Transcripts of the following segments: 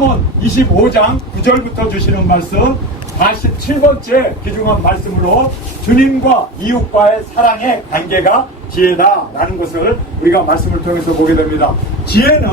잠언 25장 9절부터 주시는 말씀 47번째 귀중한 말씀으로 주님과 이웃과의 사랑의 관계가 지혜다라는 것을 우리가 말씀을 통해서 보게 됩니다. 지혜는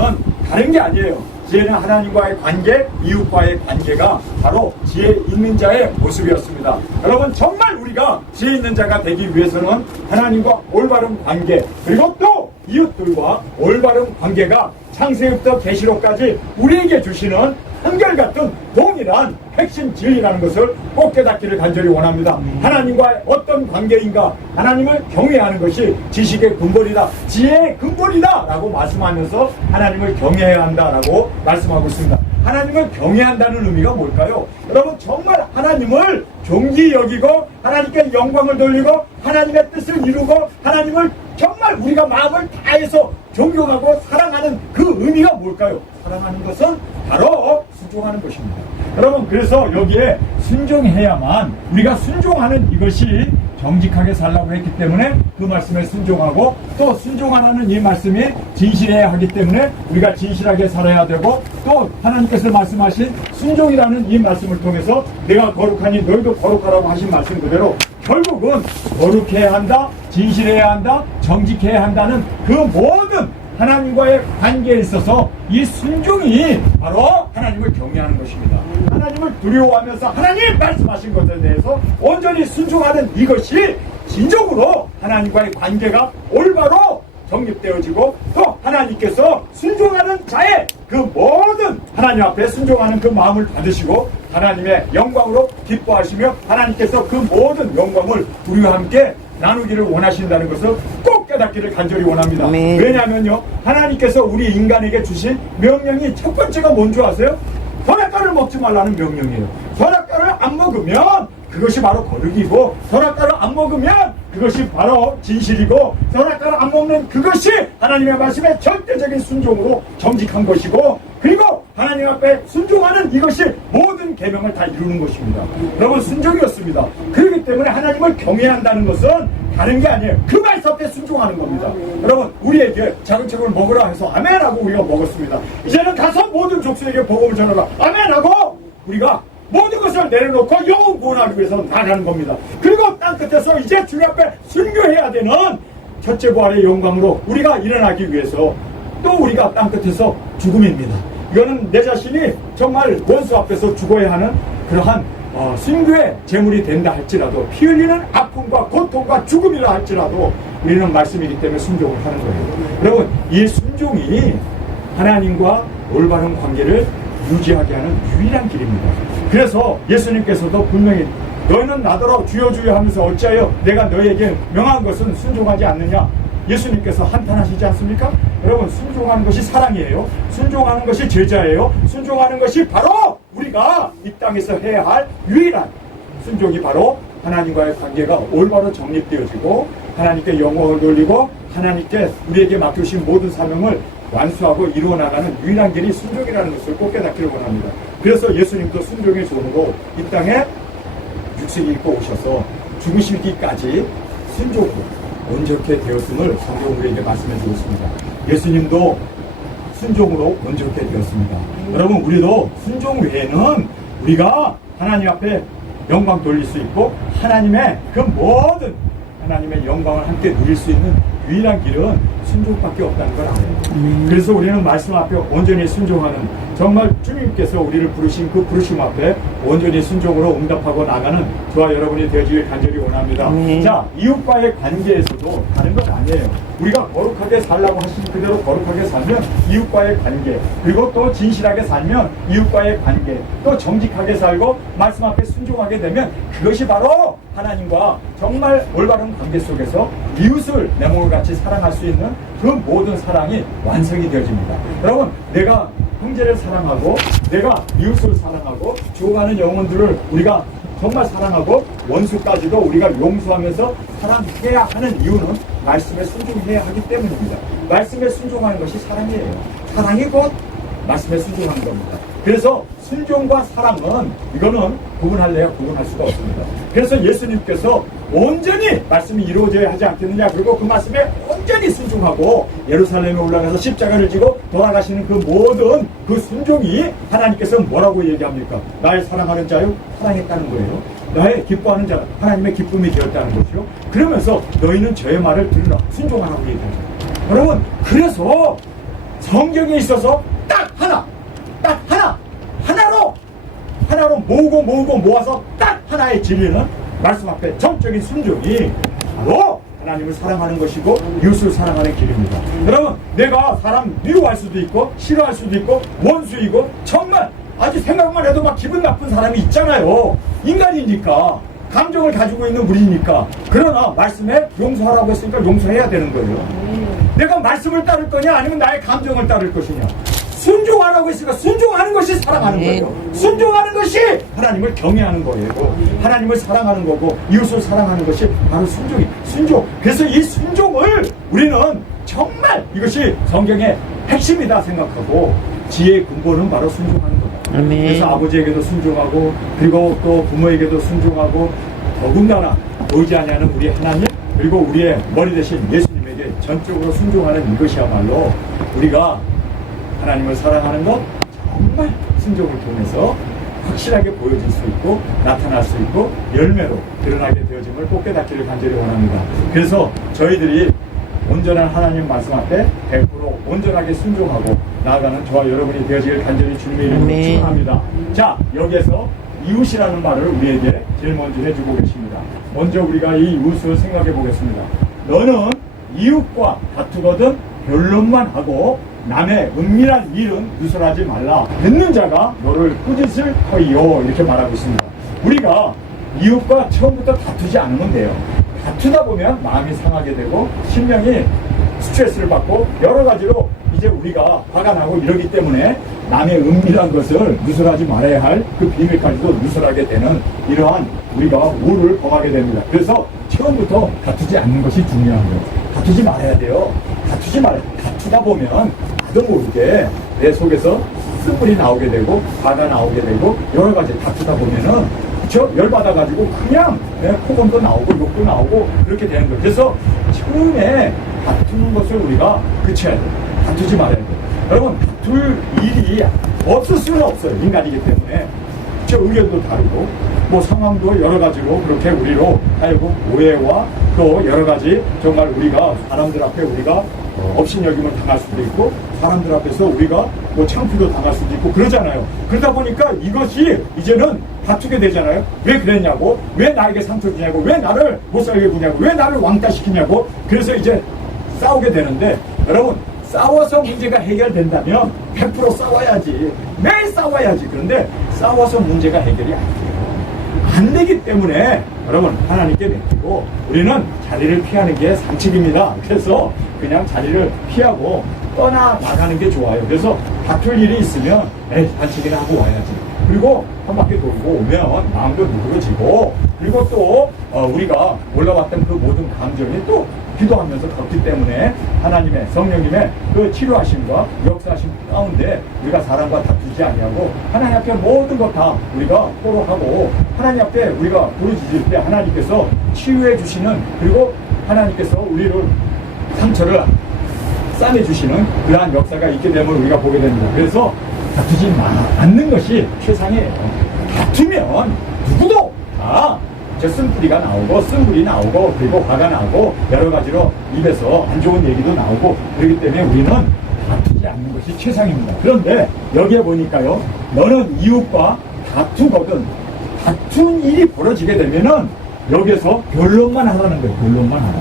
다른 게 아니에요. 지혜는 하나님과의 관계, 이웃과의 관계가 바로 지혜 있는 자의 모습이었습니다. 여러분, 정말 우리가 지혜 있는 자가 되기 위해서는 하나님과 올바른 관계, 그리고 또 이웃들과 올바른 관계가 창세기부터 계시록까지 우리에게 주시는 한결같은 동일한 핵심 진리라는 것을 꼭 깨닫기를 간절히 원합니다. 하나님과의 어떤 관계인가? 하나님을 경외하는 것이 지식의 근본이다, 지혜의 근본이다 라고 말씀하면서 하나님을 경외해야 한다라고 말씀하고 있습니다. 하나님을 경외한다는 의미가 뭘까요? 여러분, 정말 하나님을 존귀 여기고 하나님께 영광을 돌리고 하나님의 뜻을 이루고 하나님을 정말 우리가 마음을 다해서 존경하고 사랑하는 그 의미가 뭘까요? 사랑하는 것은 바로 순종하는 것입니다. 여러분, 그래서 여기에 순종해야만, 우리가 순종하는 이것이 정직하게 살라고 했기 때문에 그 말씀에 순종하고, 또 순종하라는 이 말씀이 진실해야 하기 때문에 우리가 진실하게 살아야 되고, 또 하나님께서 말씀하신 순종이라는 이 말씀을 통해서 내가 거룩하니 너희도 거룩하라고 하신 말씀 그대로 결국은 거룩해야 한다, 진실해야 한다, 정직해야 한다는 그 모든 하나님과의 관계에 있어서 이 순종이 바로 하나님을 경외하는 것입니다. 하나님을 두려워하면서 하나님 말씀하신 것에 대해서 온전히 순종하는 이것이 진정으로 하나님과의 관계가 올바로 정립되어지고, 또 하나님께서 순종하는 자의 그 모든 하나님 앞에 순종하는 그 마음을 받으시고 하나님의 영광으로 기뻐하시며 하나님께서 그 모든 영광을 우리와 함께 나누기를 원하신다는 것을 꼭 깨닫기를 간절히 원합니다. 왜냐하면요, 하나님께서 우리 인간에게 주신 명령이 첫 번째가 뭔지 아세요? 선악과를 먹지 말라는 명령이에요. 선악과를 안 먹으면 그것이 바로 거룩이고, 선악과를 안 먹으면 그것이 바로 진실이고, 선악과를 안 먹는 그것이 하나님의 말씀에 절대적인 순종으로 정직한 것이고, 그리고 하나님 앞에 순종하는 이것이 모든 계명을 다 이루는 것입니다. 여러분, 순종이었습니다. 그렇기 때문에 하나님을 경외한다는 것은 다른 게 아니에요. 그 말씀 앞에 순종하는 겁니다. 여러분, 우리에게 작은 책을 먹으라 해서 아멘하고 우리가 먹었습니다. 이제는 가서 모든 족속에게 복음을 전하라 아멘하고 우리가 모든 것을 내려놓고 영혼 구원하기 위해서 나가는 겁니다. 그리고 땅끝에서 이제 주님 앞에 순교해야 되는 첫째 부활의 영광으로 우리가 일어나기 위해서 또 우리가 땅끝에서 죽음입니다. 이거는 내 자신이 정말 원수 앞에서 죽어야 하는 그러한 순교의 제물이 된다 할지라도, 피 흘리는 아픔과 고통과 죽음이라 할지라도 우리는 말씀이기 때문에 순종을 하는 거예요. 여러분, 이 순종이 하나님과 올바른 관계를 유지하게 하는 유일한 길입니다. 그래서 예수님께서도 분명히 너희는 나더러 주여 주여 하면서 어찌하여 내가 너희에게 명한 것은 순종하지 않느냐, 예수님께서 한탄하시지 않습니까? 여러분, 순종하는 것이 사랑이에요. 순종하는 것이 제자예요. 순종하는 것이 바로 우리가 이 땅에서 해야 할 유일한 순종이 바로 하나님과의 관계가 올바로 정립되어지고 하나님께 영광을 돌리고 하나님께 우리에게 맡겨주신 모든 사명을 완수하고 이루어나가는 유일한 길이 순종이라는 것을 꼭 깨닫기를 원합니다. 그래서 예수님도 순종의 손으로 이 땅에 육신을 입고 오셔서 죽으시기까지 순종으로 온전케 되었음을 성경 우리에게 말씀해 주고 있습니다. 예수님도 순종으로 온전케 되었습니다. 여러분, 우리도 순종 외에는 우리가 하나님 앞에 영광 돌릴 수 있고 하나님의 그 모든 하나님의 영광을 함께 누릴 수 있는 유일한 길은 순종밖에 없다는 걸 알아요. 그래서 우리는 말씀 앞에 온전히 순종하는, 정말 주님께서 우리를 부르신 그 부르심 앞에 온전히 순종으로 응답하고 나가는 저와 여러분이 되어지길 간절히 원합니다. 자, 이웃과의 관계에서도 다른 건 아니에요. 우리가 거룩하게 살라고 하신 그대로 거룩하게 살면 이웃과의 관계, 그리고 또 진실하게 살면 이웃과의 관계, 또 정직하게 살고 말씀 앞에 순종하게 되면 그것이 바로 하나님과 정말 올바른 관계 속에서 이웃을 내 몸을 같이 사랑할 수 있는 그 모든 사랑이 완성이 되어집니다. 여러분, 내가 형제를 사랑하고 내가 이웃을 사랑하고 죽어가는 영혼들을 우리가 정말 사랑하고 원수까지도 우리가 용서하면서 사랑해야 하는 이유는 말씀에 순종해야 하기 때문입니다. 말씀에 순종하는 것이 사랑이에요. 사랑이 곧 말씀에 순종하는 겁니다. 그래서 순종과 사랑은 이거는 구분할래야 구분할 수가 없습니다. 그래서 예수님께서 온전히 말씀이 이루어져야 하지 않겠느냐. 그리고 그 말씀에 온전히 순종하고 예루살렘에 올라가서 십자가를 지고 돌아가시는 그 모든 그 순종이 하나님께서 뭐라고 얘기합니까? 나의 사랑하는 자요? 사랑했다는 거예요. 나의 기뻐하는 자, 하나님의 기쁨이 되었다는 것이요. 그러면서 너희는 저의 말을 들으라. 순종하라고 얘기합니다. 여러분, 그래서 성경에 있어서 딱 하나로 모으고 모아서 딱 하나의 진리는 말씀 앞에 전적인 순종이 바로 하나님을 사랑하는 것이고 이웃을 사랑하는 길입니다. 여러분, 내가 사람 미워할 수도 있고 싫어할 수도 있고 원수이고 정말 아주 생각만 해도 막 기분 나쁜 사람이 있잖아요. 인간이니까, 감정을 가지고 있는 우리니까. 그러나 말씀에 용서하라고 했으니까 용서해야 되는 거예요. 내가 말씀을 따를 거냐 아니면 나의 감정을 따를 것이냐. 순종하라고 했으니까 순종하는 것이 사랑하는 거예요. 순종하는 것이 하나님을 경외하는 거예요. 하나님을 사랑하는 거고 이웃을 사랑하는 것이 바로 순종. 그래서 이 순종을 우리는 정말 이것이 성경의 핵심이다 생각하고 지혜의 근본은 바로 순종하는 거다. 그래서 아버지에게도 순종하고 그리고 또 부모에게도 순종하고 더군다나 보이지 아니하는 우리 하나님 그리고 우리의 머리 대신 예수님에게 전적으로 순종하는 이것이야말로 우리가 하나님을 사랑하는 것 정말 순종을 통해서 확실하게 보여질 수 있고 나타날 수 있고 열매로 드러나게 되어짐을 꼭 깨닫기를 간절히 원합니다. 그래서 저희들이 온전한 하나님 말씀 앞에 100% 온전하게 순종하고 나아가는 저와 여러분이 되어지길 간절히 주님의 이름으로 축원합니다. 자, 여기에서 이웃이라는 말을 우리에게 제일 먼저 해주고 계십니다. 먼저 우리가 이 이웃을 생각해 보겠습니다. 너는 이웃과 다투거든 변론만 하고 남의 은밀한 일은 누설하지 말라. 듣는 자가 너를 꾸짖을 터이요. 이렇게 말하고 있습니다. 우리가 이웃과 처음부터 다투지 않으면 돼요. 다투다 보면 마음이 상하게 되고 심령이 스트레스를 받고 여러 가지로 이제 우리가 화가 나고 이러기 때문에 남의 은밀한 것을 누설하지 말아야 할 그 비밀까지도 누설하게 되는 이러한 우리가 오류를 범하게 됩니다. 그래서 처음부터 다투지 않는 것이 중요한 거예요. 다투지 말아야 돼요. 다투다 보면 나도 모르게 내 속에서 쓴물이 나오게 되고 화가 나오게 되고 여러 가지 다투다 보면은 열받아가지고 그냥 폭언도 나오고 욕도 나오고 그렇게 되는 거예요. 그래서 처음에 다투는 것을 우리가 그쳐야 돼요. 다투지 말아야 돼요. 여러분, 다툴 일이 없을 수는 없어요. 인간이기 때문에. 저 의견도 다르고 뭐 상황도 여러 가지로 그렇게 우리로 하여금 오해와 또 여러 가지 정말 우리가 사람들 앞에 우리가 업신여김을 당할 수도 있고 사람들 앞에서 우리가 뭐 창피도 당할 수도 있고 그러잖아요. 그러다 보니까 이것이 이제는 다투게 되잖아요. 왜 그랬냐고, 왜 나에게 상처 주냐고, 왜 나를 못 살게 구냐고, 왜 나를 왕따시키냐고. 그래서 이제 싸우게 되는데 여러분, 싸워서 문제가 해결된다면 100% 싸워야지. 매일 싸워야지. 그런데 싸워서 문제가 해결이 안 돼요. 안 되기 때문에 여러분 하나님께 맡기고 우리는 자리를 피하는 게 상책입니다. 그래서 그냥 자리를 피하고 떠나나가는 게 좋아요. 그래서 다툴 일이 있으면 산책이나 하고 와야지. 그리고 한 바퀴 돌고 오면 마음도 누그러지고 그리고 또 우리가 올라왔던 그 모든 감정이 또 기도하면서 걷기 때문에 하나님의 성령님의 그 치료하심과 역사하심 가운데 우리가 사람과 다투지 아니하고 하나님 앞에 모든 것 다 우리가 토로하고 하나님 앞에 우리가 부르짖을 때 하나님께서 치유해 주시는 그리고 하나님께서 우리를 상처를 싸매 주시는 그러한 역사가 있게 되면 우리가 보게 됩니다. 그래서 다투지 않는 것이 최상이에요. 다투면 누구도 다 쓴뿌리가 나오고 쓴물이 나오고 그리고 화가 나고 여러 가지로 입에서 안 좋은 얘기도 나오고 그렇기 때문에 우리는 다투지 않는 것이 최상입니다. 그런데 여기에 보니까요, 너는 이웃과 다투거든 다툰 일이 벌어지게 되면은 여기에서 변론만 하라는 거예요. 변론만 하라.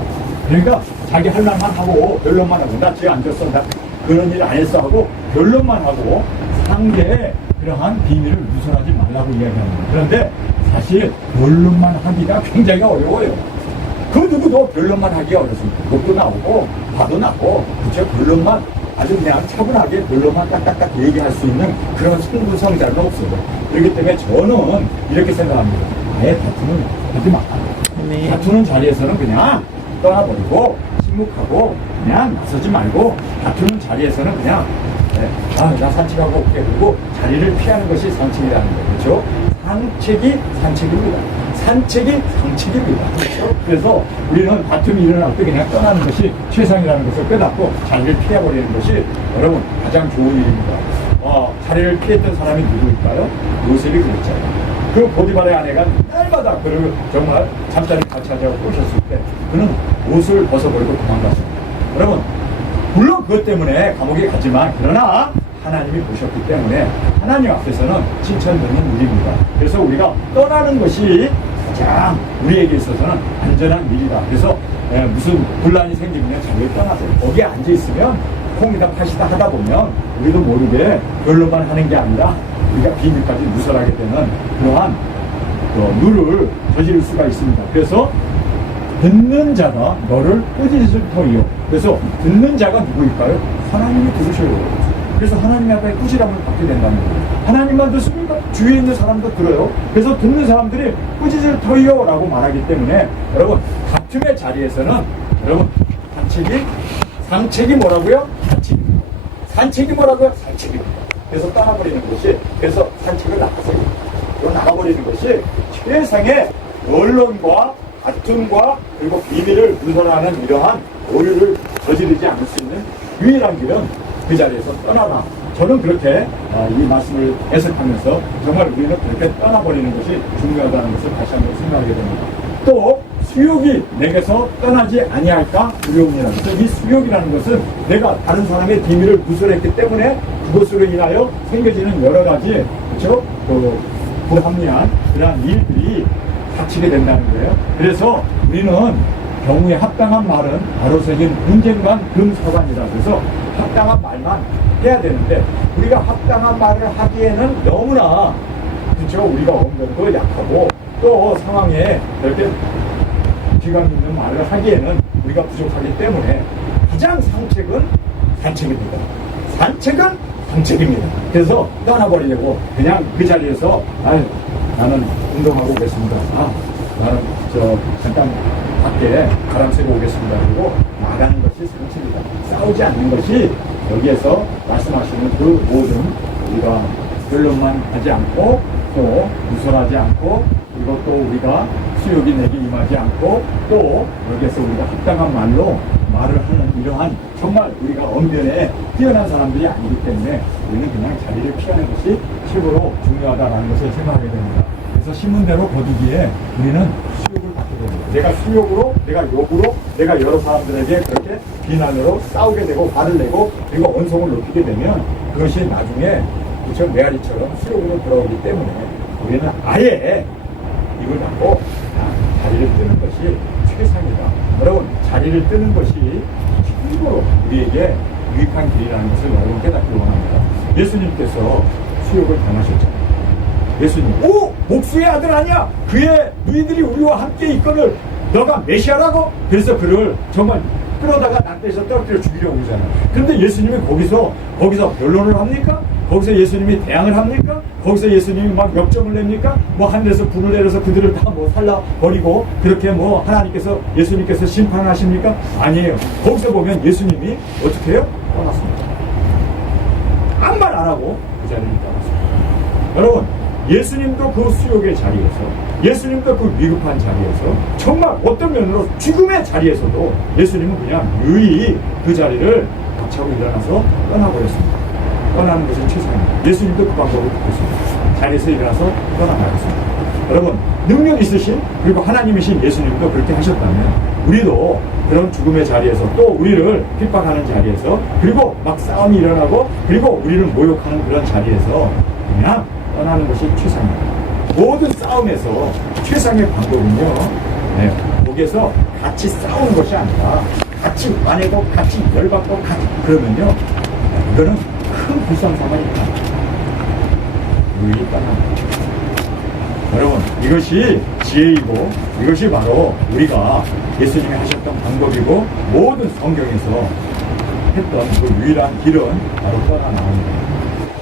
그러니까 자기 할 말만 하고 변론만 하고 나 쟤 안 줬어, 나 그런 일 안 했어 하고 변론만 하고 상대의 그러한 비밀을 누설하지 말라고 이야기합니다. 그런데 사실 변론만 하기가 굉장히 어려워요. 그 누구도 변론만 하기가 어렵습니다. 욕도 나오고 화도 나고 그쵸? 변론만 아주 그냥 차분하게 변론만 딱딱딱 얘기할 수 있는 그런 성분성자는 없어요. 그렇기 때문에 저는 이렇게 생각합니다. 아예 다투는 하지 마. 다투는 자리에서는 그냥 떠나버리고 침묵하고 그냥 나서지 말고 다투는 자리에서는 그냥 네. 나 산책하고 올게. 그리고 자리를 피하는 것이 산책이라는 거예요. 그렇죠? 산책이 산책입니다. 산책이 상책입니다. 그렇죠? 그래서 우리는 다툼이 일어날 때 그냥 떠나는 것이 최상이라는 것을 깨닫고 자리를 피해버리는 것이 여러분 가장 좋은 일입니다. 자리를 피했던 사람이 누구일까요? 요셉이 그랬잖아요. 그 보디발의 아내가 날마다 그를 정말 잠자리 같이 하자고 꼬셨을 때 그는 옷을 벗어버리고 도망갔습니다. 여러분 물론 그것 때문에 감옥에 갔지만 그러나 하나님이 보셨기 때문에 하나님 앞에서는 칭찬받는 일입니다. 그래서 우리가 떠나는 것이 가장 우리에게 있어서는 안전한 일이다. 그래서 무슨 분란이 생기면 자리를 떠나세요. 거기에 앉아있으면 콩이다 팥이다 하다 보면 우리도 모르게 결론만 하는 게 아니라 우리가 비밀까지 누설하게 되는 그러한 누를 저지를 수가 있습니다. 그래서 듣는 자가 너를 꾸짖을 터이요. 그래서 듣는 자가 누구일까요? 하나님이 들으셔요. 그래서 하나님 앞에 꾸지람을 받게 된다는 거예요. 하나님만 듣습니까? 주위에 있는 사람도 들어요. 그래서 듣는 사람들이 꾸짖을 터이요 라고 말하기 때문에 여러분 다툼의 자리에서는 여러분 상책이 뭐라고요? 산책입니다. 산책이 뭐라고요? 산책입니다. 그래서 떠나버리는 것이 그래서 산책을 나가세요. 나가버리는 것이 최상의 언론과 다툼과 그리고 비밀을 누설하는 이러한 오류를 저지르지 않을 수 있는 유일한 길은 그 자리에서 떠나라. 저는 그렇게 이 말씀을 해석하면서 정말 우리는 그렇게 떠나버리는 것이 중요하다는 것을 다시 한번 생각하게 됩니다. 또 수욕이 내게서 떠나지 아니할까 두려움이라. 그래서 이 수욕이라는 것은 내가 다른 사람의 비밀을 누설했기 때문에 그것으로 인하여 생겨지는 여러 가지 그렇죠? 불합리한 그러한 일들이 닥치게 된다는 거예요. 그래서 우리는 경우에 합당한 말은 바로 새긴 문쟁관 금서관이라. 그래서 합당한 말만 해야 되는데 우리가 합당한 말을 하기에는 너무나 그렇죠? 우리가 언변도 약하고 또 상황에 그렇게 기강 있는 말을 하기에는 우리가 부족하기 때문에 가장 산책은 산책입니다. 산책은 산책입니다. 그래서 떠나버리려고 그냥 그 자리에서 나는 운동하고 오겠습니다. 나는 잠깐 밖에 바람 쐬고 오겠습니다. 그리고 나가는 것이 산책이다. 싸우지 않는 것이 여기에서 말씀하시는 그 모든 우리가 결론만 하지 않고 또 누설하지 않고 그리고 또 우리가 수욕이 내게 임하지 않고 또 여기에서 우리가 합당한 말로 말을 하는 이러한 정말 우리가 언변에 뛰어난 사람들이 아니기 때문에 우리는 그냥 자리를 피하는 것이 최고로 중요하다는 것을 생각하게 됩니다. 그래서 신문대로 거두기에 우리는 수욕을 받게 됩니다. 내가 수욕으로, 내가 욕으로, 내가 여러 사람들에게 그렇게 비난으로 싸우게 되고 화를 내고 그리고 언성을 높이게 되면 그것이 나중에 그쵸 메아리처럼 수욕으로 돌아오기 때문에 우리는 아예 이걸 갖고 자리를 뜨는 것이 최상이다. 여러분 자리를 뜨는 것이 최고로 우리에게 유익한 길이라는 것을 여러분 깨닫기 원합니다. 예수님께서 수욕을 당하셨잖아요. 예수님, 목수의 아들 아니야? 그의 누이들이 우리와 함께 있거늘 너가 메시아라고? 그래서 그를 정말 끌어다가 난대에서 떨어뜨려 죽이려고 그러잖아요. 그런데 예수님이 거기서 변론을 합니까? 거기서 예수님이 대항을 합니까? 거기서 예수님이 막 역정을 냅니까? 하늘에서 불을 내려서 그들을 다 살라버리고 그렇게 하나님께서 예수님께서 심판을 하십니까? 아니에요. 거기서 보면 예수님이 어떻게 해요? 떠났습니다. 아무 말 안 하고 그 자리를 떠났습니다. 여러분 예수님도 그 수욕의 자리에서 예수님도 그 위급한 자리에서 정말 어떤 면으로 죽음의 자리에서도 예수님은 그냥 유의 그 자리를 박차고 일어나서 떠나버렸습니다. 떠나는 것이 최선입니다. 예수님도 그 방법을 택했습니다. 자리에서 일어나서 떠나가겠습니다. 여러분 능력 있으신 그리고 하나님이신 예수님도 그렇게 하셨다면 우리도 그런 죽음의 자리에서 또 우리를 핍박하는 자리에서 그리고 막 싸움이 일어나고 그리고 우리를 모욕하는 그런 자리에서 그냥 떠나는 것이 최상입니다. 모든 싸움에서 최상의 방법은요 거기에서 같이 싸우는 것이 아니라 같이 화내고 같이 열받고 그러면요 이거는 큰 불상사가 있다. 유익이 떠납니다. 여러분 이것이 지혜이고 이것이 바로 우리가 예수님이 하셨던 방법이고 모든 성경에서 했던 그 유일한 길은 바로 떠나나옵니다.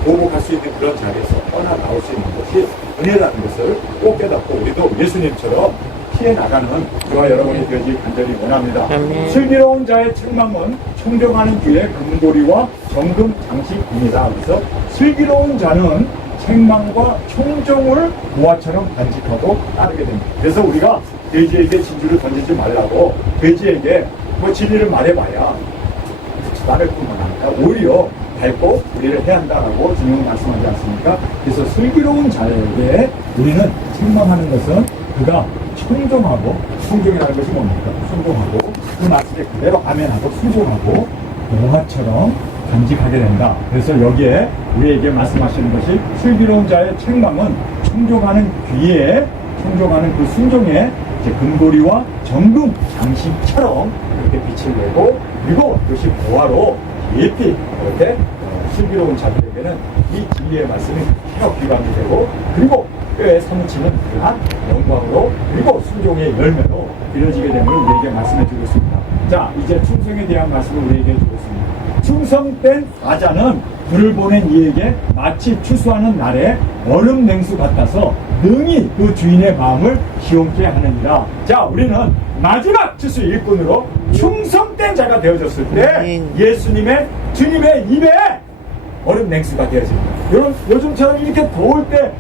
보복할 수 있는 그런 자리에서 떠나나올 수 있는 것이 은혜라는 것을 꼭 깨닫고 우리도 예수님처럼 피해 나가는 저와 여러분이 되지 간절히 원합니다. 아멘. 슬기로운 자의 책망은 청정하는 귀의 금고리와 정금 장식입니다. 그래서 슬기로운 자는 책망과 총정을 보화처럼 간직하고 따르게 됩니다. 그래서 우리가 돼지에게 진주를 던지지 말라고 돼지에게 뭐 진리를 말해봐야 따를 뿐만 아니라 오히려 밟고 우리를 해야 한다라고 주님은 말씀하지 않습니까? 그래서 슬기로운 자에게 우리는 책망하는 것은 그가 청정하고, 청정이라는 것이 뭡니까? 순종하고 그 말씀에 그대로 아멘하고 순종하고 보화처럼 간직하게 된다. 그래서 여기에 우리에게 말씀하시는 것이 슬기로운 자의 책망은 청종하는 귀에, 청종하는 그 순종에 이제 금고리와 정금 장식처럼 이렇게 빛을 내고, 그리고 그것이 보화로 깊이 이렇게 슬기로운 자들에게는 이 진리의 말씀이 피가 귀감이 되고, 그리고 뼈에 사무치는 그러한 영광으로, 그리고 순종의 열매로 이루어지게 되는 걸 우리에게 말씀해 주고 있습니다. 자, 이제 충성에 대한 말씀을 우리에게 주고 있습니다. 충성된 사자는 그를 보낸 이에게 마치 추수하는 날에 얼음 냉수 같아서 능히 그 주인의 마음을 시원케 하느니라. 자, 우리는 마지막 추수 일꾼으로 충성된 자가 되어졌을 때 예수님의, 주님의 입에 얼음 냉수가 되어집니다. 요즘처럼 이렇게 더울 때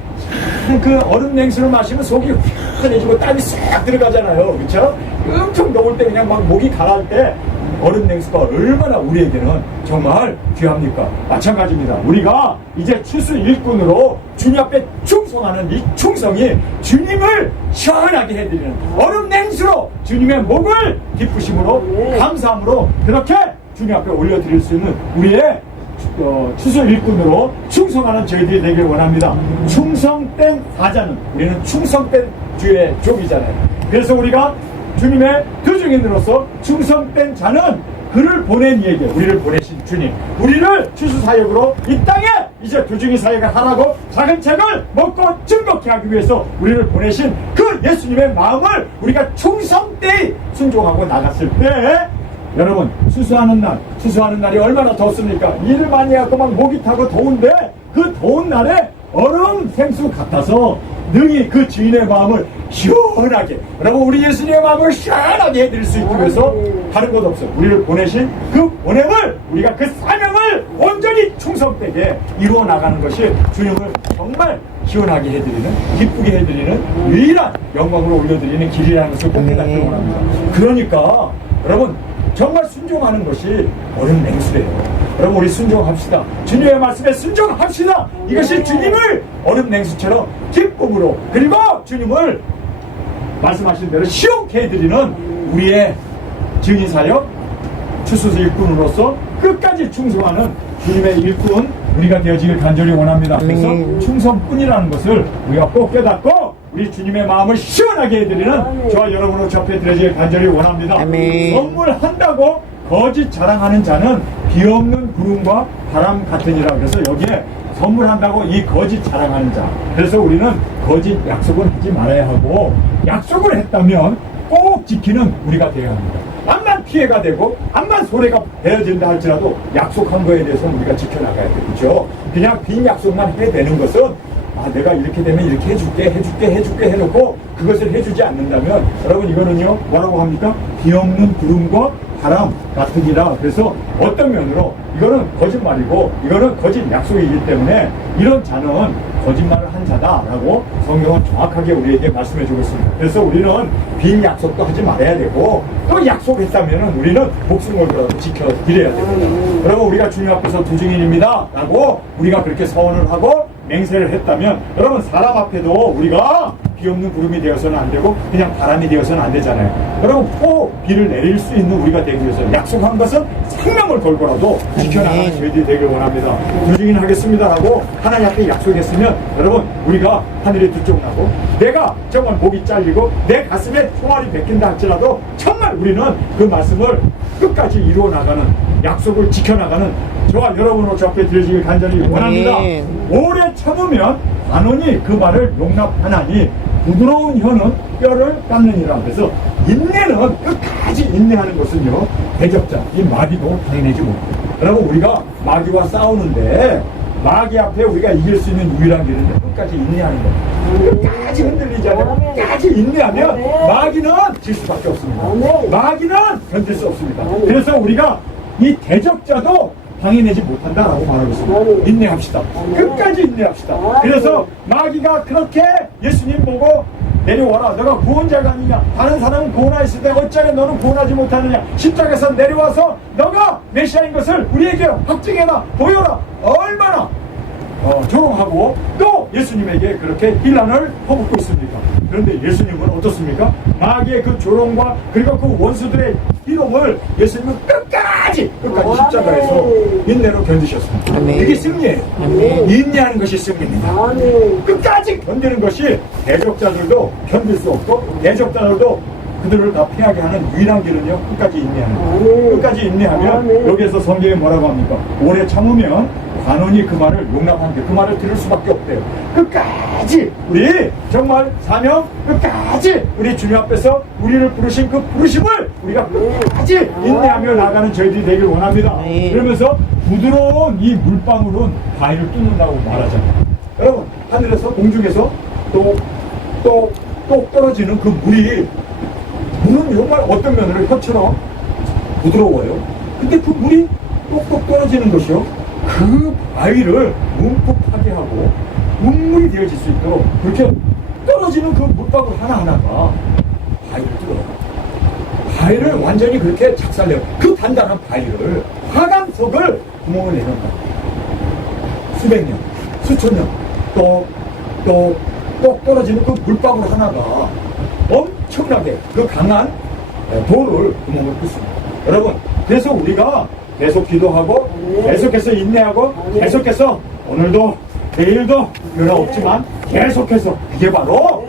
그 얼음 냉수를 마시면 속이 환해지고 땀이 싹 들어가잖아요. 그렇죠? 엄청 더울 때 그냥 막 목이 가라앉을 때 얼음 냉수가 얼마나 우리에게는 정말 귀합니까? 마찬가지입니다. 우리가 이제 추수 일꾼으로 주님 앞에 충성하는 이 충성이 주님을 시원하게 해드리는 얼음 냉수로 주님의 목을 기쁘심으로 감사함으로 그렇게 주님 앞에 올려드릴 수 있는 우리의 추수 일꾼으로 충성하는 저희들이 되길 원합니다. 충성된 사자는, 우리는 충성된 주의 족이잖아요. 그래서 우리가 주님의 그 증인으로서 충성된 자는 그를 보낸 이에게, 우리를 보내신 주님, 우리를 추수 사역으로 이 땅에 이제 두중이 사역을 하라고 작은 책을 먹고 즐겁게 하기 위해서 우리를 보내신 그 예수님의 마음을 우리가 충성되이 순종하고 나갔을 때, 여러분, 추수하는 날이 얼마나 덥습니까? 일을 많이 하고 막 목이 타고 더운데 그 더운 날에 얼음 생수 같아서 능히 그 주인의 마음을 시원하게, 여러분, 우리 예수님의 마음을 시원하게 해드릴 수 있기 위해서 다른 것 없어요. 우리를 보내신 그 보냄을, 우리가 그 사명을 온전히 충성되게 이루어 나가는 것이 주님을 정말 시원하게 해드리는, 기쁘게 해드리는 유일한 영광으로 올려드리는 길이라는 것을 꼭 깨닫기 원합니다. 그러니까 여러분, 정말 순종하는 것이 얼음 냉수래요. 여러분, 우리 순종합시다. 주님의 말씀에 순종합시다. 이것이 주님을 얼음 냉수처럼 기쁨으로, 그리고 주님을 말씀하신 대로 시원케 해드리는 우리의 증인사역, 추수 일꾼으로서 끝까지 충성하는 주님의 일꾼 우리가 되어지길 간절히 원합니다. 그래서 충성뿐이라는 것을 우리가 꼭 깨닫고 우리 주님의 마음을 시원하게 해드리는 저와 여러분으로 접해드려지길 간절히 원합니다. 선물한다고 거짓 자랑하는 자는 비없는 구름과 바람 같으니라. 그래서 여기에 선물한다고 이 거짓 자랑하는 자, 그래서 우리는 거짓 약속은 하지 말아야 하고, 약속을 했다면 꼭 지키는 우리가 되어야 합니다. 암만 피해가 되고 암만 손해가 베어진다 할지라도 약속한 거에 대해서 우리가 지켜나가야 돼요. 그렇죠? 그냥 빈 약속만 해대는 것은 내가 이렇게 되면 이렇게 해줄게 해놓고 그것을 해주지 않는다면, 여러분, 이거는요 뭐라고 합니까? 비없는 구름과 바람 같으니라. 그래서 어떤 면으로 이거는 거짓말이고 이거는 거짓 약속이기 때문에 이런 자는 거짓말을 한 자다라고 성경은 정확하게 우리에게 말씀해주고 있습니다. 그래서 우리는 빈 약속도 하지 말아야 되고, 또 약속했다면 우리는 목숨을 걸어도 지켜드려야 됩니다. 여러분, 우리가 주님 앞에서 두증인입니다 라고 우리가 그렇게 서원을 하고 맹세를 했다면, 여러분, 사람 앞에도 우리가 비 없는 구름이 되어서는 안 되고 그냥 바람이 되어서는 안 되잖아요. 여러분, 꼭 비를 내릴 수 있는 우리가 되기 위해서 약속한 것은 생명을 걸고라도 지켜나가는 저희들이 되길 원합니다. 두증인 하겠습니다라고 하나님 앞에 약속했으면, 여러분, 우리가 하늘에 두 쪽 나고 내가 정말 목이 잘리고 내 가슴에 총알이 베낀다 할지라도 정말 우리는 그 말씀을 끝까지 이루어 나가는, 약속을 지켜나가는 저와 여러분으로 접해 드려지길 간절히 원합니다. 오래 참으면 단원이 그 말을 용납하나니 부드러운 혀는 뼈를 깎느니라. 그래서 인내는, 끝까지 인내하는 것은요, 대적자, 이 마귀도 당해내지 못해요. 여러분, 우리가 마귀와 싸우는데 마귀 앞에 우리가 이길 수 있는 유일한 길은 끝까지 인내하는 거예요. 끝까지 흔들리지 않아요. 끝까지 인내하면 마귀는 질 수밖에 없습니다. 마귀는 견딜 수 없습니다. 그래서 우리가 이 대적자도 당해내지 못한다라고 말하고 있습니다. 인내합시다. 끝까지 인내합시다. 그래서 마귀가 그렇게 예수님 보고 내려와라. 너가 구원자가 아니냐. 다른 사람은 구원하였을 때 어찌하여 너는 구원하지 못하느냐. 십자가에서 내려와서 너가 메시아인 것을 우리에게 확증해라. 보여라. 얼마나 조롱하고 또 예수님에게 그렇게 비난을 퍼붓고 있습니까? 그런데 예수님은 어떻습니까? 마귀의 그 조롱과 그리고 그 원수들의 희롱을 예수님은 끝까지 십자가에서 인내로 견디셨습니다. 이게 승리예요. 인내하는 것이 승리입니다. 끝까지 견디는 것이 대적자들도 견딜 수 없고 대적자들도 그들을 다 피하게 하는 유일한 길은요, 끝까지 인내하는 거예요. 끝까지 인내하면 여기에서 성경에 뭐라고 합니까? 오래 참으면 관원이 그 말을 용납한대. 그 말을 들을 수밖에 없대요. 끝까지 우리 정말 사명 끝까지 우리 주님 앞에서 우리를 부르신 그 부르심을 우리가 끝까지 인내하며 나가는 저희들이 되길 원합니다. 그러면서 부드러운 이 물방울은 바위를 뚫는다고 말하잖아요. 여러분, 하늘에서 공중에서 또 떨어지는 그 물은 정말 어떤 면으로 혀처럼 부드러워요. 근데 그 물이 똑똑 떨어지는 것이요, 그 바위를 움푹 하게 하고 문물이 되어질 수 있도록 그렇게 떨어지는 그 물방울 하나하나가 바위를 뚫어요. 바위를 완전히 그렇게 작살내요. 그 단단한 바위를, 화강석을 구멍을 내는다. 수백 년, 수천 년, 똑 떨어지는 그 물방울 하나가 엄청나게 그 강한 돌을 구멍을 뚫습니다. 여러분, 그래서 우리가 계속 기도하고 계속해서 인내하고 계속해서 오늘도 내일도 변화 없지만 계속해서 그게 바로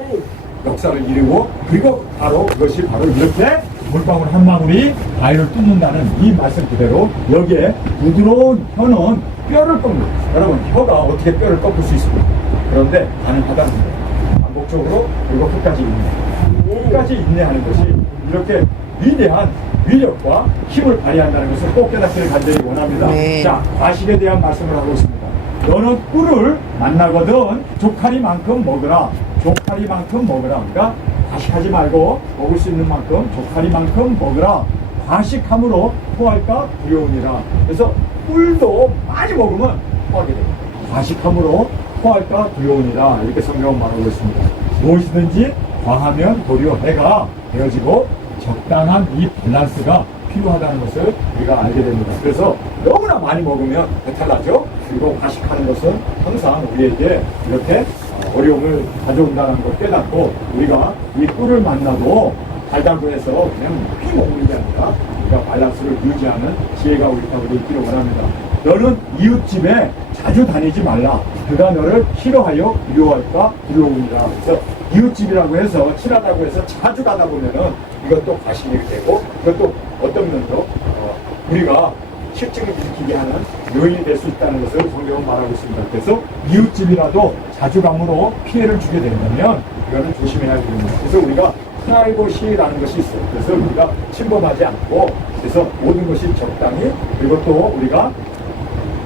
역사를 이루고, 그리고 바로 그것이 바로 이렇게 물방울 한 방울이 바위를 뚫는다는 이 말씀 그대로 여기에 부드러운 혀는 뼈를 꺾는, 여러분, 혀가 어떻게 뼈를 꺾을 수 있습니까? 그런데 가능하다는 거예요. 반복적으로 그리고 끝까지 인내하는 것이 이렇게 위대한 위력과 힘을 발휘한다는 것을 꼭 깨닫기를 간절히 원합니다. 자, 과식에 대한 말씀을 하고 있습니다. 너는 꿀을 만나거든 조카리만큼 먹으라. 조카리만큼 먹으라. 그러니까 과식하지 말고 먹을 수 있는 만큼 조카리만큼 먹으라. 과식함으로 토할까 두려우니라. 그래서 꿀도 많이 먹으면 토하게 됩니다. 과식함으로 토할까 두려우니라. 이렇게 성경은 말하고 있습니다. 무엇이든지 과하면 도리어 해가 되어지고 적당한 이 밸런스가 필요하다는 것을 우리가 알게 됩니다. 그래서 너무나 많이 먹으면 배탈 나죠. 그리고 과식하는 것은 항상 우리에게 이렇게 어려움을 가져온다는 걸 깨닫고, 우리가 이 꿀을 만나도 달다고 해서 그냥 피 먹는 게 아니라 우리가 밸런스를 유지하는 지혜가 우리 가운데 있기를 원합니다. 너는 이웃집에 자주 다니지 말라. 그가 너를 싫어하여 미워할까 두려우니라. 그래서 이웃집이라고 해서 친하다고 해서 자주 가다 보면은 이것도 과식이 되고, 그것도 어떤 면도 우리가 실증을 일으키게 하는 요인이 될 수 있다는 것을 성경은 말하고 있습니다. 그래서 이웃집이라도 자주 감으로 피해를 주게 된다면 이거는 조심해야 됩니다. 그래서 우리가 프라이버시라는 것이 있어요. 그래서 우리가 침범하지 않고, 그래서 모든 것이 적당히, 그리고 또 우리가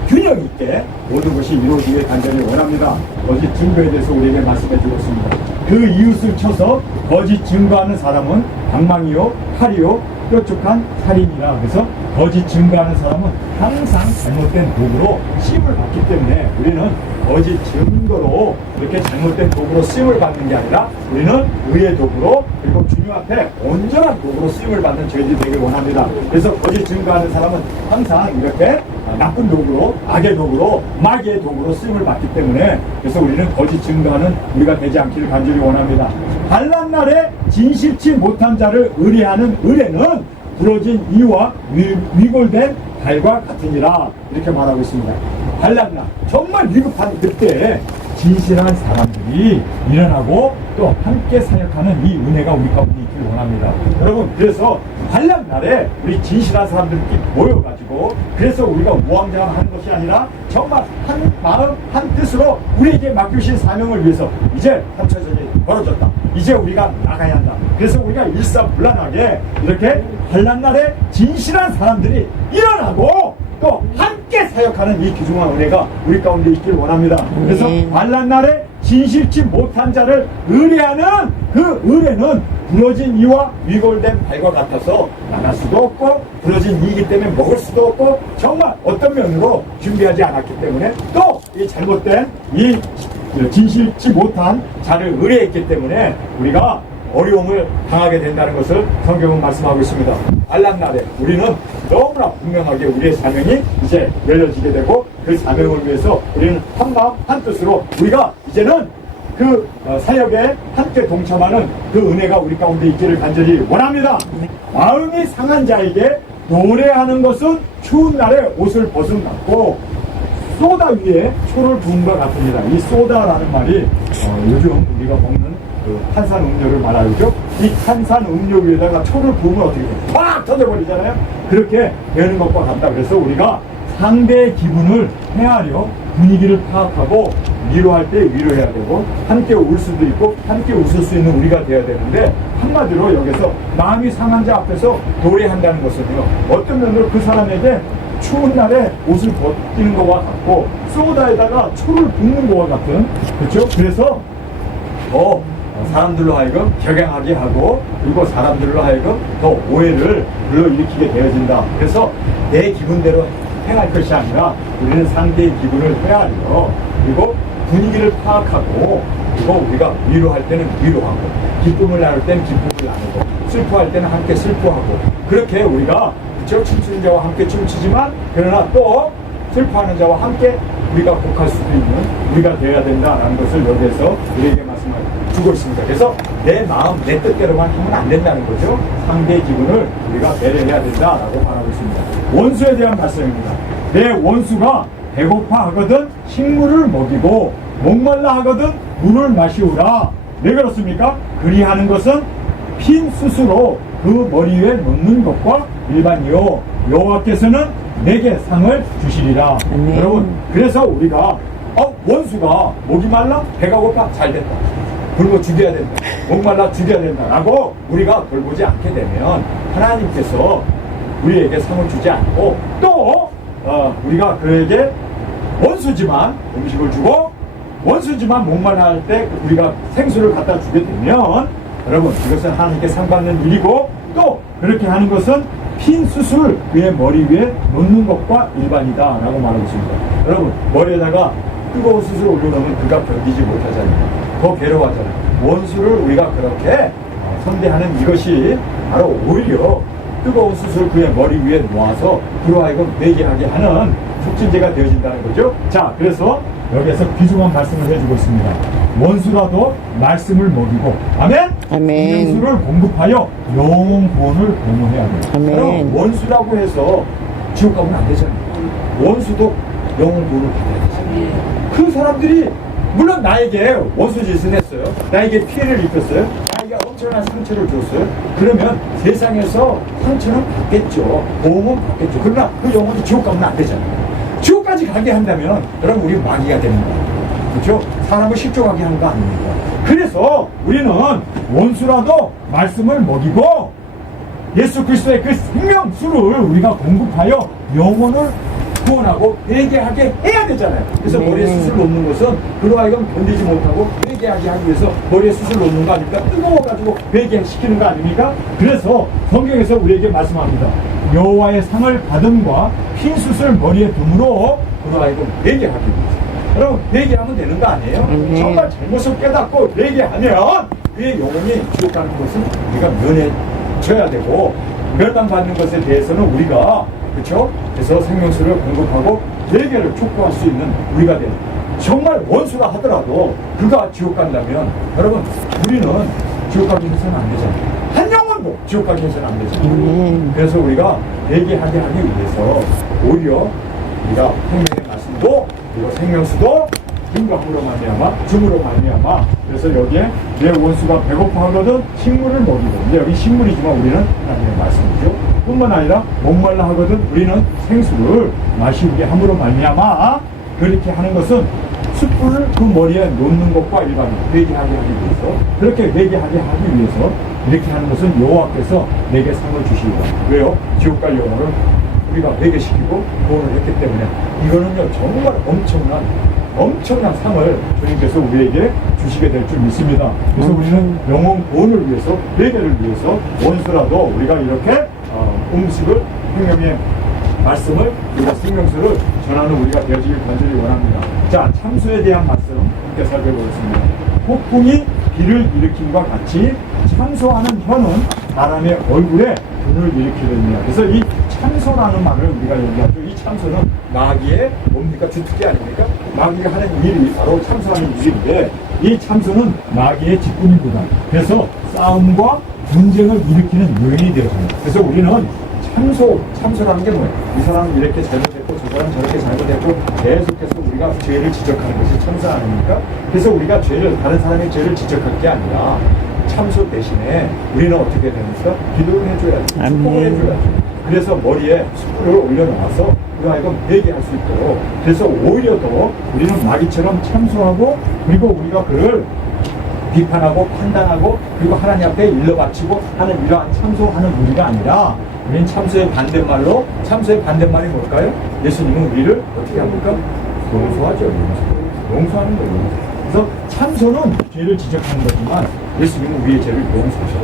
균형 있게 모든 것이 이루어지길 간절히 원합니다. 거짓 증거에 대해서 우리에게 말씀해 주고 있습니다. 그 이웃을 쳐서 거짓 증거하는 사람은 방망이요, 칼이요, 뾰족한 살인이라. 그래서 거짓 증거하는 사람은 항상 잘못된 도구로 쓰임을 받기 때문에 우리는 거짓 증거로 이렇게 잘못된 도구로 쓰임을 받는 게 아니라 우리는 의의 도구로, 그리고 주님 앞에 온전한 도구로 쓰임을 받는 저희들이 되길 원합니다. 그래서 거짓 증거하는 사람은 항상 이렇게 나쁜 도구로, 악의 도구로, 마귀의 도구로 쓰임을 받기 때문에, 그래서 우리는 거짓 증거하는 우리가 되지 않기를 간절히 원합니다. 환난 날에 진실치 못한 자를 의뢰하는 의뢰는 부러진 이와 위골된 달과 같으니라. 이렇게 말하고 있습니다. 환난 날, 정말 위급한 그때 진실한 사람들이 일어나고 또 함께 사역하는 이 은혜가 우리 가운데 있기를 원합니다. 여러분, 그래서 환난 날에 우리 진실한 사람들끼리 모여가지고, 그래서 우리가 우왕좌왕하는 것이 아니라 정말 한 마음 한 뜻으로 우리에게 맡기신 사명을 위해서 이제 3차전이 벌어졌다. 이제 우리가 나가야 한다. 그래서 우리가 일사불란하게 이렇게 환난 날에 진실한 사람들이 일어나고 또 함께 크게 사역하는 이 귀중한 은혜가 우리 가운데 있길 원합니다. 그래서 환난날에 진실치 못한 자를 의뢰하는 그 의뢰는 부러진 이와 위골된 발과 같아서 나갈 수도 없고 부러진 이이기 때문에 먹을 수도 없고 정말 어떤 면으로 준비하지 않았기 때문에 또 이 잘못된 이 진실치 못한 자를 의뢰했기 때문에 우리가 어려움을 당하게 된다는 것을 성경은 말씀하고 있습니다. 환난날에 우리는 너무나 분명하게 우리의 사명이 이제 열려지게 되고 그 사명을 위해서 우리는 한마음 한뜻으로 우리가 이제는 그 사역에 함께 동참하는 그 은혜가 우리 가운데 있기를 간절히 원합니다. 마음이 상한 자에게 노래하는 것은 추운 날에 옷을 벗은 같고 소다 위에 초를 부은 것 같습니다. 이 소다라는 말이 요즘 우리가 먹는 그 탄산 음료를 말하죠. 이 탄산 음료 위에다가 초를 부으면 어떻게 돼요? 팍 터져버리잖아요. 그렇게 되는 것과 같다. 그래서 우리가 상대의 기분을 헤아려 분위기를 파악하고 위로할 때 위로해야 되고 함께 울 수도 있고 함께 웃을 수 있는 우리가 돼야 되는데 한마디로 여기서 마음이 상한 자 앞에서 노래한다는 것은요. 어떤 면으로 그 사람에게 추운 날에 옷을 벗기는 것과 같고 소다에다가 초를 붓는 것과 같은 그렇죠? 그래서 사람들로 하여금 격양하게 하고 그리고 사람들로 하여금 더 오해를 불러일으키게 되어진다. 그래서 내 기분대로 행할 것이 아니라 우리는 상대의 기분을 헤아려 그리고 분위기를 파악하고 그리고 우리가 위로할 때는 위로하고 기쁨을 나눌 때는 기쁨을 나누고 슬퍼할 때는 함께 슬퍼하고 그렇게 우리가 그렇죠? 춤추는 자와 함께 춤추지만 그러나 또 슬퍼하는 자와 함께 우리가 곡할 수도 있는 우리가 되어야 된다라는 것을 여기에서 우리에게 말씀을 주고 있습니다. 그래서 내 마음, 내 뜻대로만 하면 안 된다는 거죠. 상대의 기분을 우리가 배려해야 된다라고 말하고 있습니다. 원수에 대한 말씀입니다. 내 원수가 배고파 하거든 식물을 먹이고 목말라 하거든 물을 마시우라. 왜 그렇습니까? 그리하는 것은 핀 숯으로 그 머리 위에 놓는 것과 일반이요 여호와께서는 내게 상을 주시리라. 여러분 그래서 우리가 원수가 목이 말라 배가 고파 잘 됐다 굶어 죽여야 된다 목말라 죽여야 된다 라고 우리가 돌보지 않게 되면 하나님께서 우리에게 상을 주지 않고 또 우리가 그에게 원수지만 음식을 주고 원수지만 목말라 할 때 우리가 생수를 갖다 주게 되면 여러분 이것은 하나님께 상 받는 일이고 또 그렇게 하는 것은 핀 숯을 그의 머리 위에 놓는 것과 일반이다 라고 말하고 있습니다. 여러분 머리에다가 뜨거운 숯을 올려놓으면 그가 견디지 못하잖아요. 더 괴로워하잖아요. 원수를 우리가 그렇게 선대하는 이것이 바로 오히려 뜨거운 숯을 그의 머리 위에 놓아서 그로 하여금 회개하게 하는 촉진제가 되어진다는 거죠. 자 그래서 여기에서 귀중한 말씀을 해주고 있습니다. 원수라도 말씀을 먹이고 아멘? 생명수를 공급하여 영혼 구원을 공모해야 돼요. 아멘. 원수라고 해서 지옥 가면 안 되잖아요. 원수도 영혼 구원을 받아야 되잖아요. 그 사람들이 물론 나에게 원수 짓을 했어요. 나에게 피해를 입혔어요. 나에게 엄청난 상처를 줬어요. 그러면 세상에서 상처는 받겠죠. 보험은 받겠죠. 그러나 그 영혼이 지옥 가면 안 되잖아요. 지옥까지 가게 한다면 여러분 우리 마귀가 되는 거예요. 그렇죠? 사람을 실족하게 하는 거 아닙니까? 그래서 우리는 원수라도 말씀을 먹이고 예수 그리스도의 그 생명수를 우리가 공급하여 영혼을 구원하고 회개하게 해야 되잖아요. 그래서 머리에 숯을 놓는 것은 그로 하여금 견디지 못하고 회개하게 하기 위해서 머리에 숯을 놓는 거 아닙니까? 뜨거워가지고 회개시키는 거 아닙니까? 그래서 성경에서 우리에게 말씀합니다. 여호와의 상을 받음과 핀 숯을 머리에 둠으로 그로 하여금 회개하기 위해서. 여러분 회개하면 되는 거 아니에요? 정말 잘못을 깨닫고 회개하면 그의 영혼이 지옥 가는 것은 우리가 면해줘야 되고 멸망받는 것에 대해서는 우리가 그렇죠? 그래서 생명수를 공급하고 회개를 촉구할 수 있는 우리가 돼요. 정말 원수가 하더라도 그가 지옥 간다면 여러분 우리는 지옥 가기 해서는 안 되잖아요. 한 영혼도 지옥 가기 해서는 안 되잖아요. 그래서 우리가 회개하게 하기 위해서 오히려 우리가 생명의 말씀도 그리고 생명수도 인과함으로 말미암아 줌으로 말미암아 그래서 여기에 내 원수가 배고파하거든 식물을 먹이고 근데 여기 식물이지만 우리는 하나님의 말씀이죠. 뿐만 아니라 목말라 하거든 우리는 생수를 마시게 함으로 말미암아 그렇게 하는 것은 숯불을 그 머리에 놓는 것과 일반이에요. 회개하게 하기 위해서 그렇게 회개하게 하기 위해서 이렇게 하는 것은 여호와께서 내게 상을 주시리라. 왜요? 지옥 갈 영혼을 우리가 회개시키고 구원을 했기 때문에 이거는요 정말 엄청난 상을 주님께서 우리에게 주시게 될 줄 믿습니다. 그래서 우리는 영혼 구원을 위해서, 회개를 위해서 원수라도 우리가 이렇게 음식을, 생명의 말씀을, 우리가 생명수를 전하는 우리가 되어지길 간절히 원합니다. 자, 참소에 대한 말씀 함께 살펴보겠습니다. 폭풍이 비를 일으킴과 같이 참소하는 혀는 사람의 얼굴에 분을 일으키느니라. 그래서 이 참소라는 말을 우리가 얘기하죠. 이 참소는 마귀의 뭡니까? 주특기 아닙니까? 마귀가 하는 일이 바로 참소하는 일인데, 이 참소는 마귀의 직분입니다. 그래서 싸움과 분쟁을 일으키는 요인이 되어집니다. 그래서 우리는 참소라는 게 뭐예요? 이 사람은 이렇게 잘못했고 저 사람은 저렇게 잘못했고 계속해서 우리가 죄를 지적하는 것이 참소 아닙니까? 그래서 우리가 다른 사람의 죄를 지적할 게 아니라 참소 대신에 우리는 어떻게 됩니까? 기도를 해줘야지, 축복을 해줘야지. 그래서 머리에 숯불을 올려놓아서 우리가 이거 회개할 수 있도록, 그래서 오히려 더 우리는 마귀처럼 참소하고, 그리고 우리가 그를 비판하고 판단하고 그리고 하나님 앞에 일러 바치고 하는 이러한 참소하는 우리가 아니라, 우리는 참소의 반대말로, 참소의 반대말이 뭘까요? 예수님은 우리를 어떻게 합니까? 용서하죠. 용서하는 거예요. 그래서 참소는 죄를 지적하는 거지만 예수님은 우리의 죄를 용서하셨죠.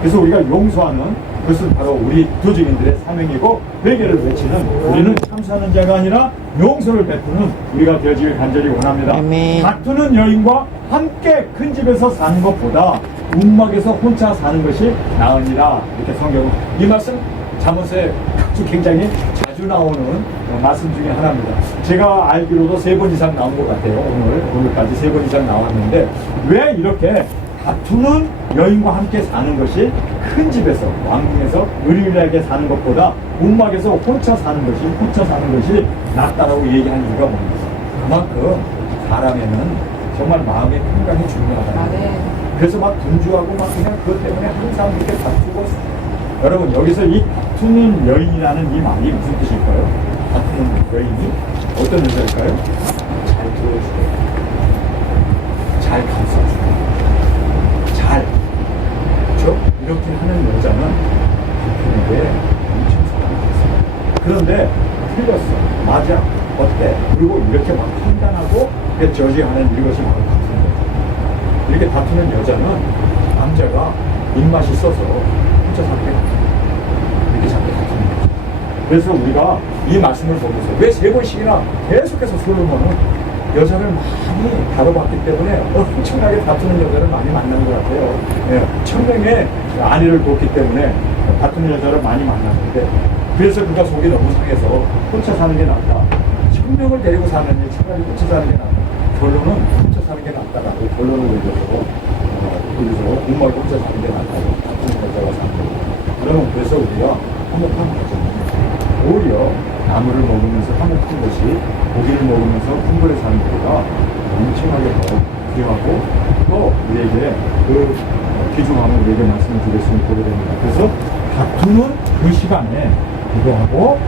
그래서 우리가 용서하는 그것은 바로 우리 도적인들의 사명이고, 회개를 외치는, 우리는 참소하는 자가 아니라 용서를 베푸는 우리가 되어지길 간절히 원합니다. 아멘. 다투는 여인과 함께 큰 집에서 사는 것보다 움막에서 혼자 사는 것이 나으니라. 이렇게 성경은 이 말씀 잠언서에 아주 굉장히 자주 나오는 말씀 중에 하나입니다. 제가 알기로도 3번 이상 나온 것 같아요. 오늘까지 3번 이상 나왔는데, 왜 이렇게 다투는 여인과 함께 사는 것이 큰 집에서, 왕궁에서 의리하게 사는 것보다 움막에서 혼자 사는 것이 낫다라고 얘기하는 이유가 뭡니까? 그만큼 사람에는 정말 마음의 평강이 중요하다. 그래서 막 분주하고 막 그냥 그것 때문에 항상 이렇게 다투고. 여러분, 여기서 이 다투는 여인이라는 이 말이 무슨 뜻일까요? 다투는 여인이 어떤 여자일까요? 잘 들어주고, 잘 감싸주고, 그렇죠? 이렇게 하는 여자는 남편에게 엄청 사랑하겠어요. 그런데 틀렸어. 맞아. 어때? 그리고 이렇게 막 판단하고 저지하는 이것이 바로 다투는 거죠. 이렇게 다투는 여자는 남자가 입맛이 써서 혼자 살게 이렇게 잡게 다투는 거죠. 그래서 우리가 이 말씀을 보면서 왜 3번씩이나 계속해서 솔로몬은 여자를 많이 다뤄봤기 때문에 엄청나게 다투는 여자를 많이 만난 것 같아요. 1000명의 아내를 뒀기 때문에 다투는 여자를 많이 만났는데, 그래서 그가 속이 너무 상해서 혼자 사는 게 낫다. 1000명을 데리고 사느니 차라리 혼자 사는 게 낫다. 결론은 혼자 사는 게 낫다라고 결론을 내려서 거기서 공무원 혼자 사는 게 낫다고 다투는 여자가 사는 거예요. 그러면 그래서 우리가 화목한 거죠. 오히려 나무를 먹으면서 화목한 것이 고기를 먹으면서 풍부에 사는 것보다 엄청나게 더 필요하고, 또 우리에게 그 귀중함을 우리에게 말씀을 드렸으니 보게 됩니다. 그래서 다투는 그 시간에 기도하고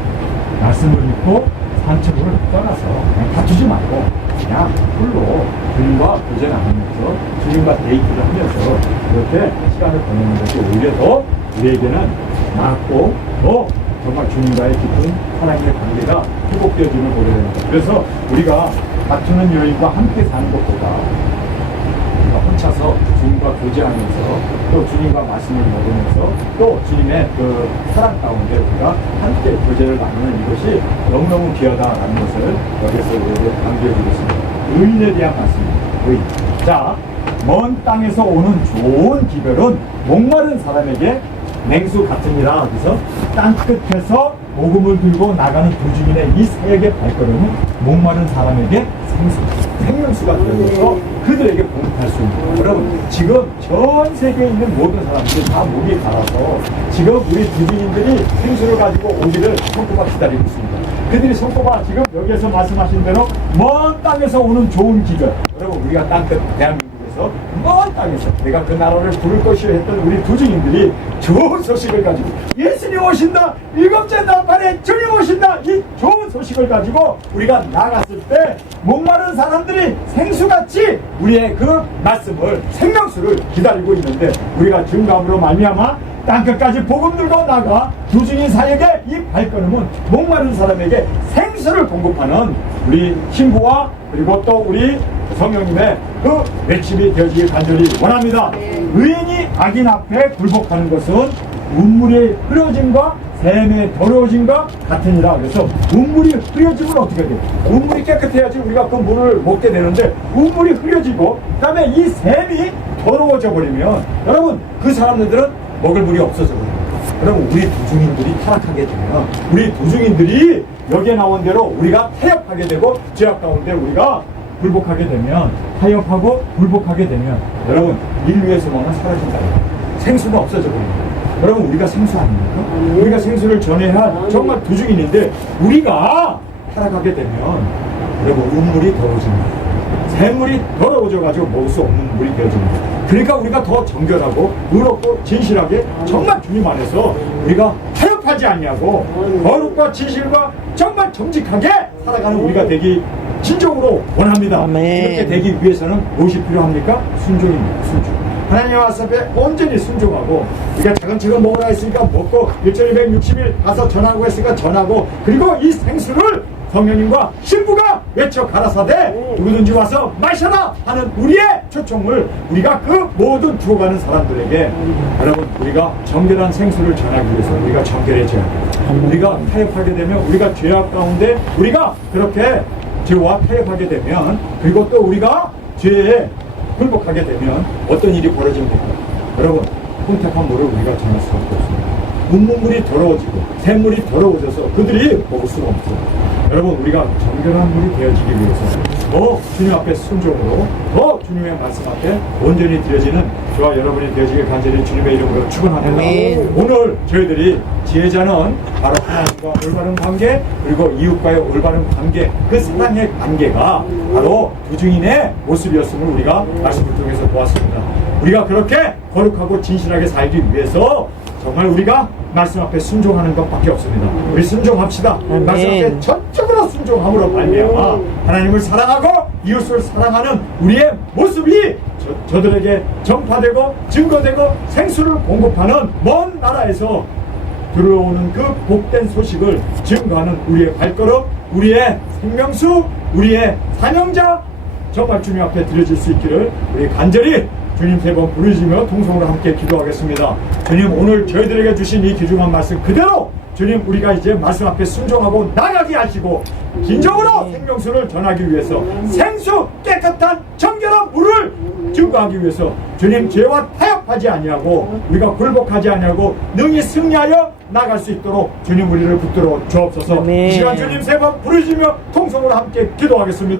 말씀을 읽고 산책을 떠나서 그냥 다투지 말고 그냥 홀로 주님과 교제 나누면서 주님과 데이트를 하면서 그렇게 시간을 보내는 것이 오히려 더 우리에게는 낫고 더 정말 주님과의 깊은 사랑의 관계가 회복되어짐을 보게 됩니다. 그래서 우리가 다투는 여인과 함께 사는 것보다 우리가 혼자서 주님과 교제하면서 또 주님과 말씀을 먹으면서 또 주님의 그 사랑 가운데 우리가 함께 교제를 나누는 이것이 너무너무 귀하다라는 것을 여기서 우리에게 강조해주겠습니다. 의인에 대한 말씀입니다. 의인. 자, 먼 땅에서 오는 좋은 기별은 목마른 사람에게 맹수 같으니라. 그래서 땅끝에서 복음을 들고 나가는 도중인의 이 사역의 발걸음은 목마른 사람에게 생명수가 되어서 그들에게 공급할 수 있는 거예요. 여러분, 지금 전 세계에 있는 모든 사람들이 다 목이 갈아서 지금 우리 주주님들이 생수를 가지고 오기를 손꼽아 기다리고 있습니다. 그들이 손꼽아 지금 여기에서 말씀하신 대로 먼 땅에서 오는 좋은 기별. 여러분, 우리가 땅끝 대한민국에서 먼 땅에서 내가 그 나라를 부를 것이요 했던 우리 도주님들이 좋은 소식을 가지고 예수님 오신다, 7째 나팔에 주님 오신다, 이 좋은 소식을 가지고 우리가 나갔을 때 목마른 사람들이 생수같이 우리의 그 말씀을, 생명수를 기다리고 있는데, 우리가 증거함으로 말미암아 땅끝까지 복음 들고 나가 두중인 사역의 이 발걸음은 목마른 사람에게 생수를 공급하는 우리 신부와 그리고 또 우리 성령님의 그 외침이 되어지길 간절히 원합니다. 의인이 악인 앞에 굴복하는 것은 운물이 흐려짐과 샘의 더러워짐과 같으니라. 그래서 운물이 흐려지면 어떻게 돼요? 운물이 깨끗해야지 우리가 그 물을 먹게 되는데 운물이 흐려지고 그 다음에 이 샘이 더러워져 버리면 여러분 그 사람들은 먹을 물이 없어져 버려요. 여러분 우리 도중인들이 타락하게 되면 우리 도중인들이 여기에 나온 대로 우리가 타협하게 되고 죄악 가운데 우리가 굴복하게 되면 타협하고 굴복하게 되면 여러분 인류에서만은 사라진다. 생수가 없어져 버립니다. 여러분 우리가 생수 아닙니까? 우리가 생수를 전해야 할 정말 도중인인데 우리가 타락하게 되면 여러분 운물이 더러워집니다. 샘물이 더러워져 가지고 먹을 수 없는 물이 되어집니다. 그러니까 우리가 더 정결하고 의롭고 진실하게 정말 주님 안에서 우리가 타협하지 않냐고 거룩과 진실과 정말 정직하게 살아가는 우리가 되기 진정으로 원합니다. 이렇게 되기 위해서는 무엇이 필요합니까? 순종입니다. 순종. 하나님 앞에 온전히 순종하고 우리가 작은 책을 먹으라 했으니까 먹고 1260일 가서 전하고 했으니까 전하고 그리고 이 생수를 성령님과 신부가 외쳐 가라사대 누구든지 와서 마셔라 하는 우리의 초청을 우리가 그 모든 죽어가는 사람들에게 여러분 우리가 정결한 생수를 전하기 위해서 우리가 정결해져야 합니다. 우리가 타협하게 되면 우리가 죄악 가운데 우리가 그렇게 죄와 타협하게 되면 그리고 또 우리가 죄에 굴복하게 되면 어떤 일이 벌어집니까? 여러분 혼탁한 물을 우리가 전할 수밖에 없습니다. 운문물이 더러워지고 샘물이 더러워져서 그들이 먹을 수가 없어요. 여러분 우리가 정결한 물이 되어지기 위해서 더 주님 앞에 순종으로 더 주님의 말씀 앞에 온전히 드려지는 저와 여러분이 되어지길 간절히 주님의 이름으로 축원합니다. 오늘 저희들이 지혜자는 바로 하나님과 올바른 관계 그리고 이웃과의 올바른 관계 그 사랑의 관계가 바로 두중인의 모습이었음을 우리가 말씀을 통해서 보았습니다. 우리가 그렇게 거룩하고 진실하게 살기 위해서 정말 우리가 말씀 앞에 순종하는 것밖에 없습니다. 우리 순종합시다. 말씀 앞에 전적으로 순종함으로 말미암아 하나님을 사랑하고 이웃을 사랑하는 우리의 모습이 저들에게 전파되고 증거되고 생수를 공급하는 먼 나라에서 들어오는 그 복된 소식을 증거하는 우리의 발걸음, 우리의 생명수, 우리의 사명자 정말 주님 앞에 드려질 수 있기를 우리 간절히 주님 세 번 부르시며 통성으로 함께 기도하겠습니다. 주님 오늘 저희들에게 주신 이 귀중한 말씀 그대로 주님 우리가 이제 말씀 앞에 순종하고 나가게 하시고 진정으로 생명수를 전하기 위해서 생수 깨끗한 정결한 물을 증거하기 위해서 주님 죄와 타협하지 아니하고 우리가 굴복하지 아니하고 능히 승리하여 나갈 수 있도록 주님 우리를 붙들어 주옵소서. 이 시간 주님 세 번 부르시며 통성으로 함께 기도하겠습니다.